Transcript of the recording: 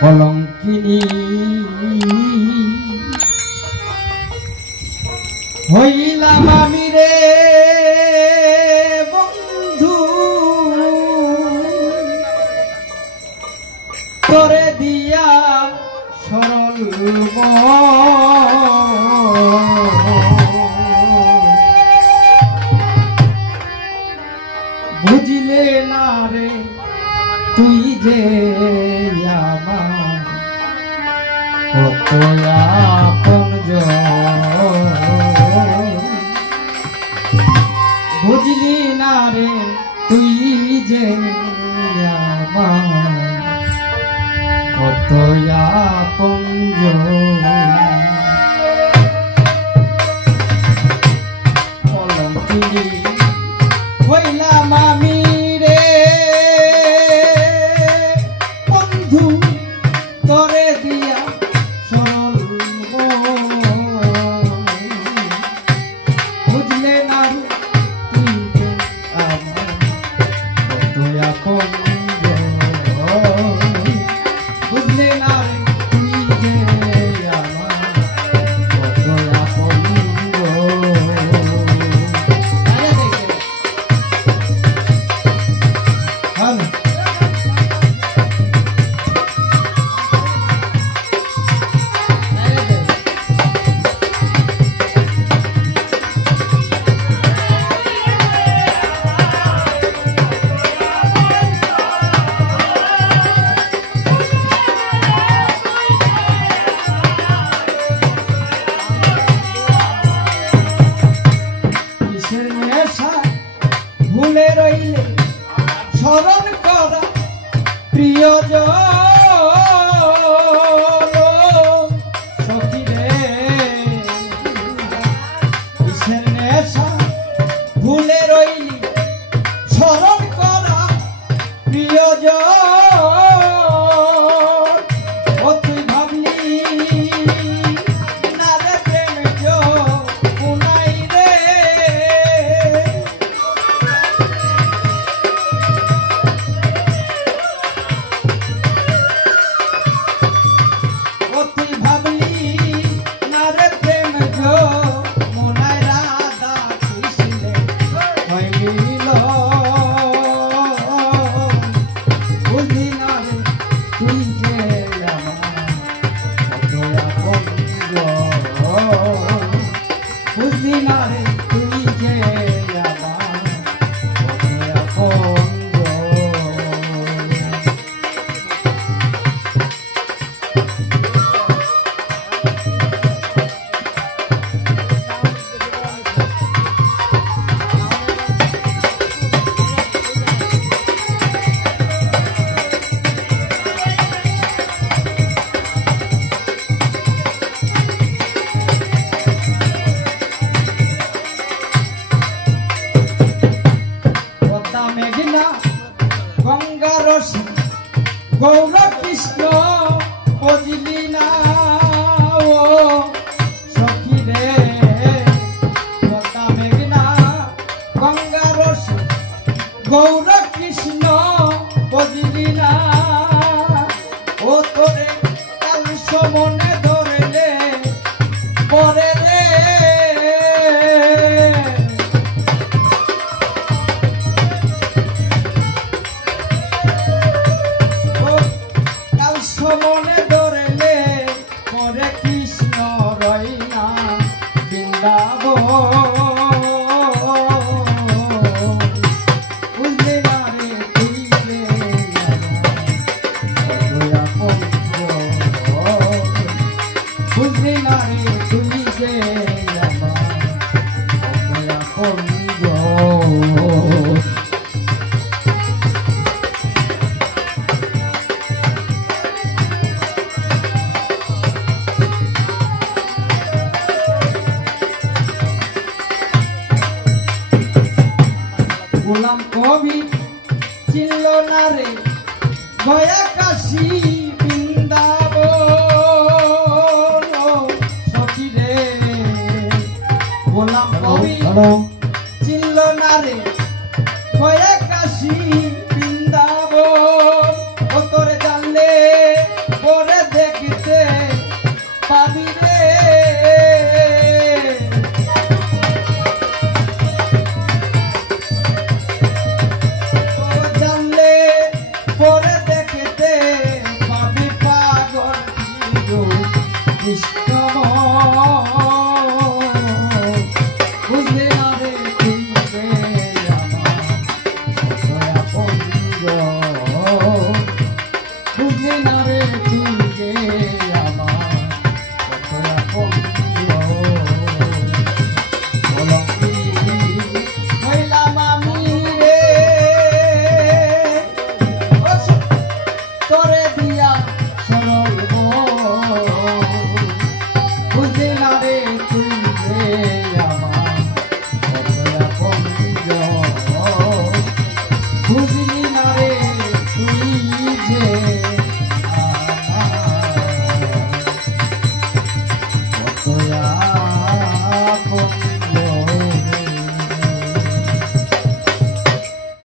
কলঙ্কিনী হইলাম আমি রে বন্ধু তোরে দিয়া সরল বুঝলে না রে তুই যে আমার কত আপনজন বুঝলি না রে তুই যে আমার কত আপনজন কলঙ্কিনী হইলাম আমি রে বন্ধু তোরে দিয়া সরল বুঝলে না তুই আমার কত আপনজন বুঝলে না তুই যে আমার কত আপনজন ভুলে রইলে স্মরণ করা প্রিয়জন সখী রে কিসের নেশা ভুলে রইলি স্মরণ করা প্রিয়জন ও তুই ভাবলি না রে প্রেম যৌনাই রে বুঝলি না রে তুই যে আমার মেঘনা গঙ্গা রসি গৌর কৃষ্ণ বুঝলি না ও সখী রে পদ্মা মেঘনা গঙ্গা রসি গৌর কৃষ্ণ বুঝলি না ও তোরে কাল মনে ধরলে পরে রে মনে ধরলে পরে কৃষ্ণ রই না বৃন্দাবন বুঝলে না রে তুই যে বুঝলি না রে তুই যে গোলাম কবি চিনল না রে গয়া কাশী বৃন্দাবন সখী রে গোলাম কবি চিনল না রে গয়া কাশী বৃন্দাবন ও তোরে জানলে পরে দেখতে পাবি রে জানলে পরে দেখতে পাবি পাগল কৃষ্ণ